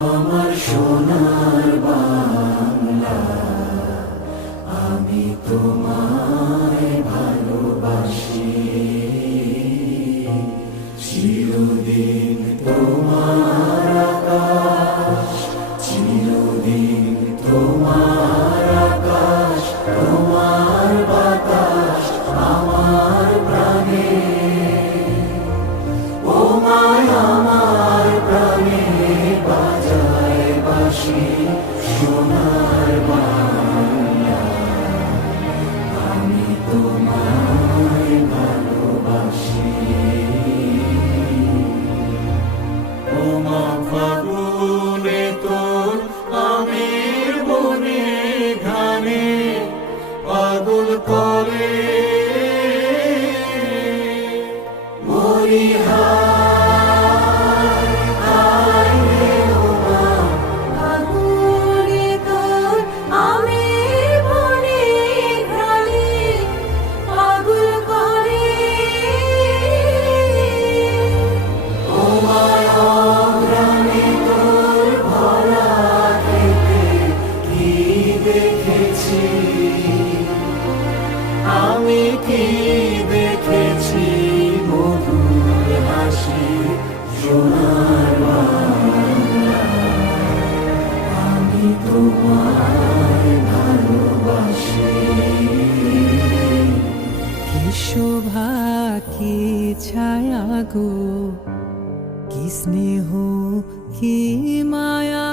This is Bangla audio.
আমার সোনার বাংলা, আমি তোমায় ভালোবাসি। চিরদিন তোমার আকাশ, চিরদিন তোমার আকাশ, তোমার বাতাস আমার প্রাণে। ও মায় আমার প্রাণে বাজায় বাঁশি সোনার বাংলা, আমি তোমায় ভালোবাসি। ও মা ফাগুনে তোর আমের বনে ঘানে পাগল করে মরিহা। আমি কি দেখেছি মধুর হাসি সোনার বাংলা, আমি তোমায় ভালোবাসি। কি শোভা কি ছায়া গো, কি স্নেহ কি মায়া,